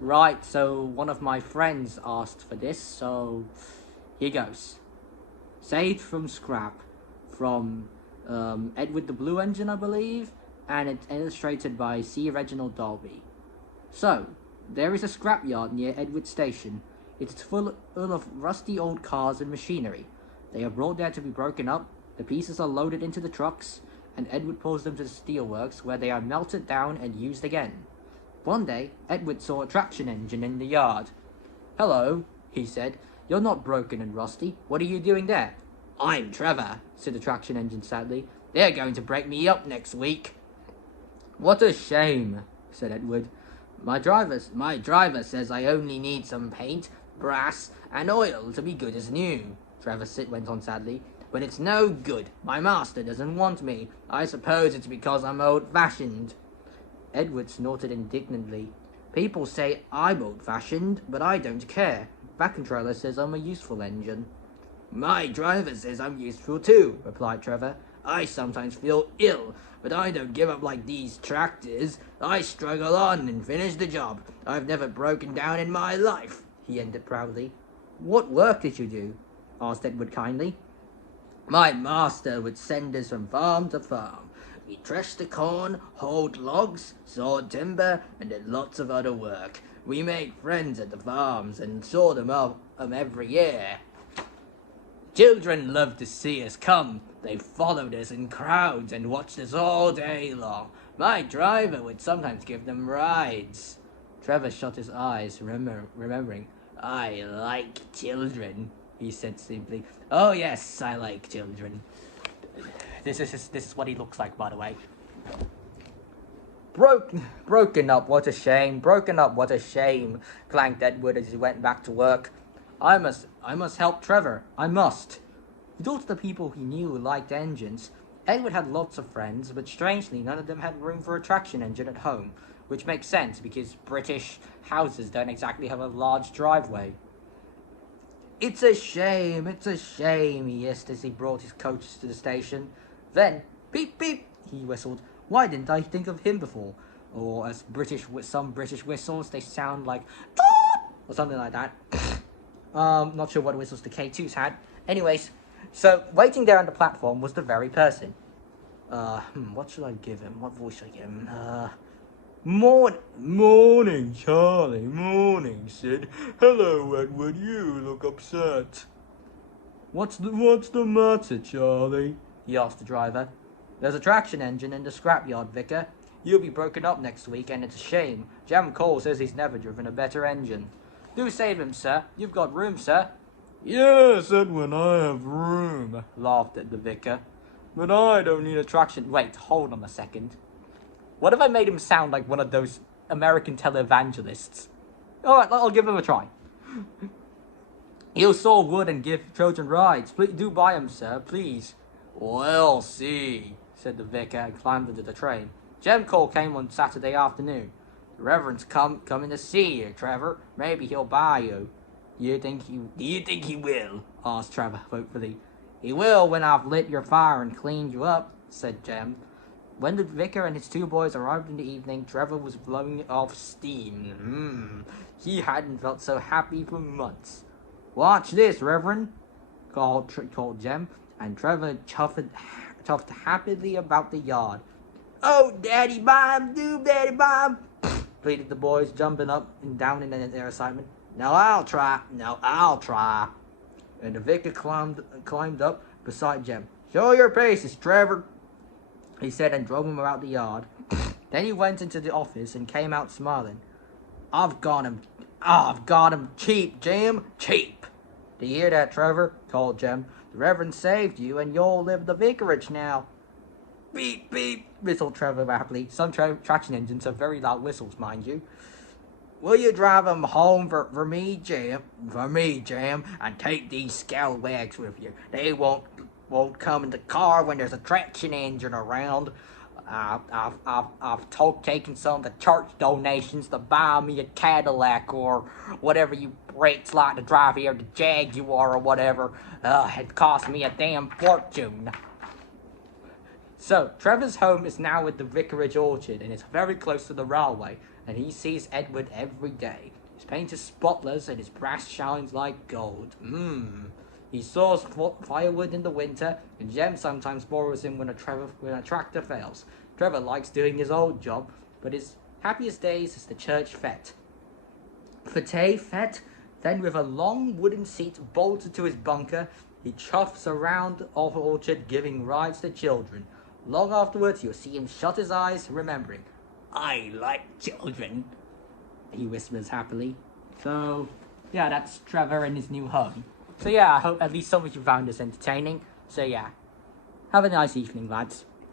Right, so one of my friends asked for this, so here goes. Saved from scrap from Edward the Blue Engine, I believe, and it's illustrated by C. Reginald Dalby. So, there is a scrapyard near Edward Station. It's full of rusty old cars and machinery. They are brought there to be broken up, the pieces are loaded into the trucks, and Edward pulls them to the steelworks where they are melted down and used again. One day, Edward saw a traction engine in the yard. "Hello," he said. "You're not broken and rusty. What are you doing there?" "I'm Trevor," said the traction engine sadly. "They're going to break me up next week." "What a shame," said Edward. My driver says I only need some paint, brass, and oil to be good as new," Trevor went on sadly. "But it's no good. My master doesn't want me. I suppose it's because I'm old-fashioned." Edward snorted indignantly. "People say I'm old-fashioned, but I don't care. That controller says I'm a useful engine." "My driver says I'm useful too," replied Trevor. "I sometimes feel ill, but I don't give up like these tractors. I struggle on and finish the job. I've never broken down in my life," he ended proudly. "What work did you do?" asked Edward kindly. "My master would send us from farm to farm. We threshed the corn, hauled logs, sawed timber, and did lots of other work. We made friends at the farms and saw them every year. Children loved to see us come. They followed us in crowds and watched us all day long. My driver would sometimes give them rides." Trevor shut his eyes, remembering. "I like children," he said simply. "Oh yes, I like children." This is what he looks like, by the way. Broken up, what a shame. Broken up, what a shame," clanked Edward as he went back to work. I must help Trevor. I must." He thought of the people he knew who liked engines. Edward had lots of friends, but strangely none of them had room for a traction engine at home, which makes sense because British houses don't exactly have a large driveway. It's a shame, he hissed as he brought his coaches to the station. Then, "Beep, beep," he whistled. "Why didn't I think of him before?" Or as some British whistles, they sound like or something like that. Not sure what whistles the K2s had. Anyways, so waiting there on the platform was the very person. What should I give him? What voice should I give him? Morning, Charlie. Morning, Sid. Hello, Edward. You look upset. What's the matter, Charlie?" he asked the driver. "There's a traction engine in the scrapyard, Vicar. You'll be broken up next week, and it's a shame. Jem Cole says he's never driven a better engine." "Do save him, sir. You've got room, sir." "Yes, Edwin, I have room," laughed at the vicar. "But I don't need a traction—" Wait, hold on a second. What if I made him sound like one of those American televangelists? Alright, I'll give him a try. "He'll saw wood and give children rides. Please do buy him, sir, please." "We'll see," said the vicar and climbed into the train. Jem Cole came on Saturday afternoon. "The Reverend's coming to see you, Trevor. Maybe he'll buy you." Do you think he will?" asked Trevor hopefully. "He will when I've lit your fire and cleaned you up," said Jem. When the vicar and his two boys arrived in the evening, Trevor was blowing off steam. He hadn't felt so happy for months. "Watch this, Reverend," called Jem, and Trevor chuffed happily about the yard. "Oh, Daddy Bob, do Daddy Bob," pleaded the boys, jumping up and down in their excitement. Now I'll try. And the vicar climbed up beside Jem. "Show your paces, Trevor," he said, and drove him about the yard. Then he went into the office and came out smiling. I've got him cheap, Jem, cheap." "Do you hear that, Trevor?" called Jem. "The Reverend saved you, and you'll live the vicarage now." "Beep, beep," whistled Trevor rapidly. Some traction engines have very loud whistles, mind you. "Will you drive him home for me, Jem? And take these scalawags with you. They won't come in the car when there's a traction engine around. I've taken some of the church donations to buy me a Cadillac or whatever you brats like to drive here, the Jaguar or whatever. It cost me a damn fortune." So, Trevor's home is now at the Vicarage Orchard, and it's very close to the railway. and he sees Edward every day. His paint is spotless, and his brass shines like gold. He saws firewood in the winter, and Jem sometimes borrows him when a tractor fails. Trevor likes doing his old job, but his happiest days is the church fete. Fete, then with a long wooden seat bolted to his bunker, he chuffs around the orchard giving rides to children. Long afterwards, you'll see him shut his eyes, remembering, "I like children," he whispers happily. So, yeah, that's Trevor in his new home. So yeah, I hope at least some of you found this entertaining. So yeah, have a nice evening, lads.